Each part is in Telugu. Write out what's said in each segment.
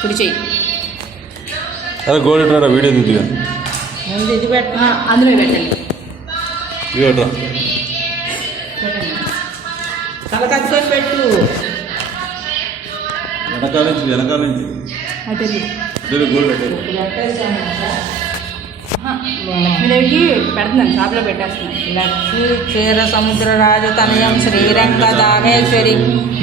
కుడి చెయ్యి అదే గోల్డ్ ఎట్లా వీడియో దిద్దుగా ముందు ఇది పెట్టిన అందులో పెట్టండి. ఇది ఎట్రా తల కట్టుకొని పెట్టు. వెనకాల నుంచి అటు గోల్డ్ లక్ష్మీదేవికి పెడుతున్నాను, షాప్లో పెట్టేస్తున్నాను. లక్ష్మీ క్షీర సముద్ర రాజతనయం శ్రీరంగ దామేశ్వరి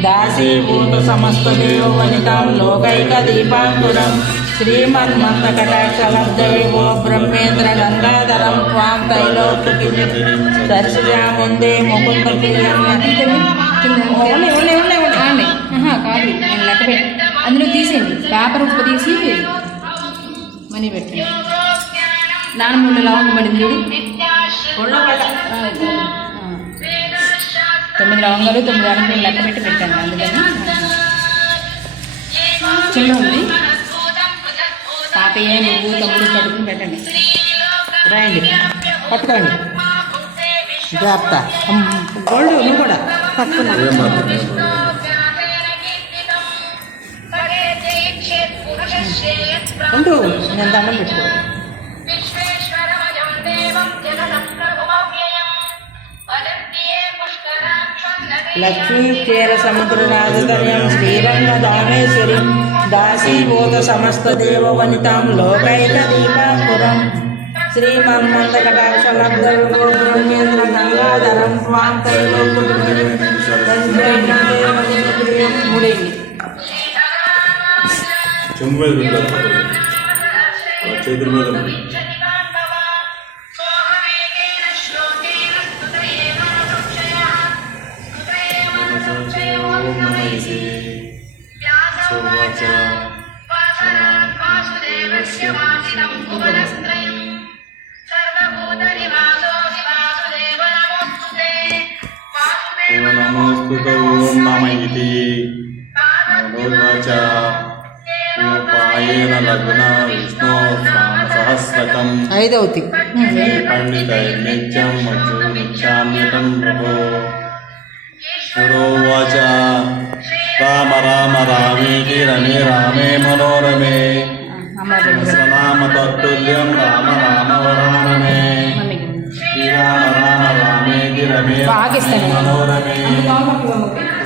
దాసీభూత సమస్త దేవవనితాం లోకైక దీపాంకురం శ్రీమన్మంత కటాక్షలబ్ధవిభో బ్రహ్మేంద్ర గంగాధరం త్వాం తైలోక్య దర్శయాముందే ముకుంద కాదు నేను లెక్క పెట్టి అందులో తీసేయండి, పేపర్ ఉప్పు తీసి మనీ పెట్టండి. నాన్నమూళ్ళు లవంగం పడింది చూడు, 9 లవంగాలు 9 యాలకులు లెక్క పెట్టి పెట్టాను. అందుకని చిన్న ఉంది. తాతయ్య నువ్వు తమ్ముడు పట్టుకుని పెట్టండి. రాయండి, పట్టుకోండి. జాగ్రత్త. గోల్డ్ నువ్వు కూడా పట్టుకున్నా. ఉంటూ నేను దండం పెట్టుకో. లక్ష్మీ క్షీర సముద్ర రాజధన్యం శ్రీరంగ దామేశ్వరి దాసీభూత సమస్త దేవవనితాం లోకైక దీపాంకురం శ్రీమన్మంత కటాక్షలబ్ధ విభో బ్రహ్మేంద్ర గంగాధరం త్వాం మూడేది చేతుల మీద ఐదవది పండిత నిత్యం మచ్చామ్యతం ప్రభో పురోవాచ రామ రామ రామేతి రమే రామే మనోరమే సహస్రనామ తత్తుల్యం రామ రామ వరానమే శ్రీరామ రామ రామేతి రమే మనోరమే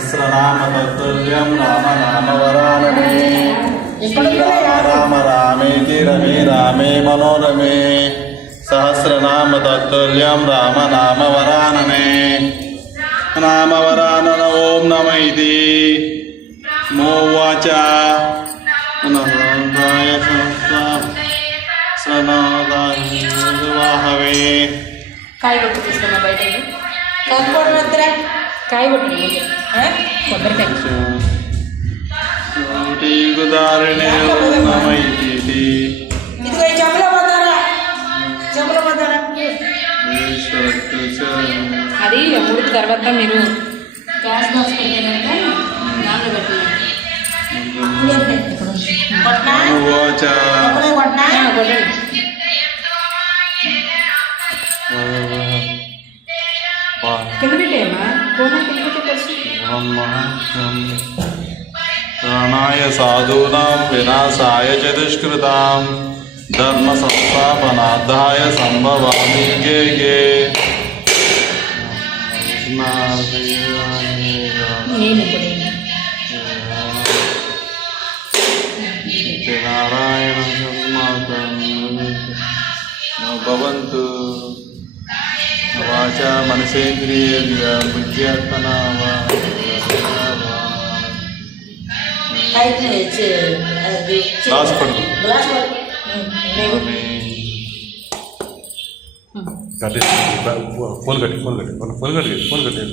సహస్రనామ తత్తుల్యం రామ రామ వరానమే శ్రీరామ రామ రామేతి రమే రామే మనోరమే సహస్రనామ తత్తుల్యం రామ నామ వరాననే నామవరానన ఓం నమ ఇది మోవాచ సనాదాహవే కాయ కొట్టు తీసుకున్నా బయట కాయ కొట్టు కొబ్బరికాయ గుదారిణే ఓం నమ ఇది అది ఉడికి తర్వాత మీరు గ్యాస్ బాక్స్ పెట్టాక నాన్న పెట్టండి. కింద పెట్టేయమ్మా, ప్రాణాయ సాధూనాం వినాశాయ చ దుష్కృతాం ధర్మ సంస్థాపనార్థాయ సంభవామి గే గే నారాయణ భవంతు వాచ మనసేంద్రియ బుద్ధ్యాత్మన ఫోన్ కట్టి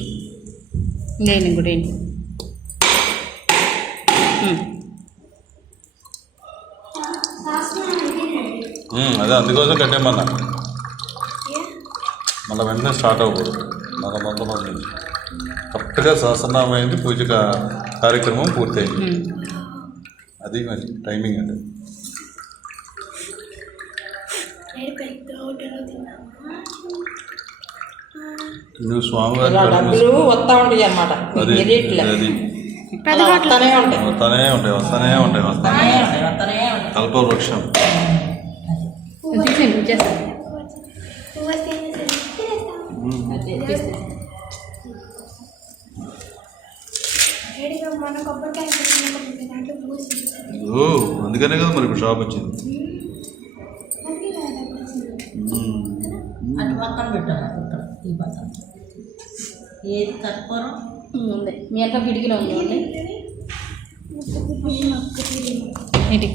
నేను కూడా అదే అందుకోసం కట్టేమన్నా మళ్ళీ వెంటనే స్టార్ట్ అవ్వకూడదు. మంది కరెక్ట్గా సహస్రనామం అయింది, పూజ కార్యక్రమం పూర్తయింది. అది మరి టైమింగ్ అండి. నువ్వు స్వామివారి ఇలా కళ్ళు డబ్బులు వస్తూ ఉంటాయి అన్నమాట అది తెలియట్లే అది అలా వస్తూనే ఉంటాయి వస్తానే ఉంటాయి వస్తానే ఉంటాయి వస్తానే వస్తూనే ఉంటాయి కల్పవృక్షం తీసేయండి చేస్తాను అదే తీసేయండి. ఓ అందుకనే కదా మరి ఇప్పుడు షాప్ వచ్చింది అటు పక్కన పెట్టాలి ఇక్కడ ఈ పక్కన ఏది కర్పూరం ఉంది మీ అంతా కిటికీలో ఉంది ఏంటి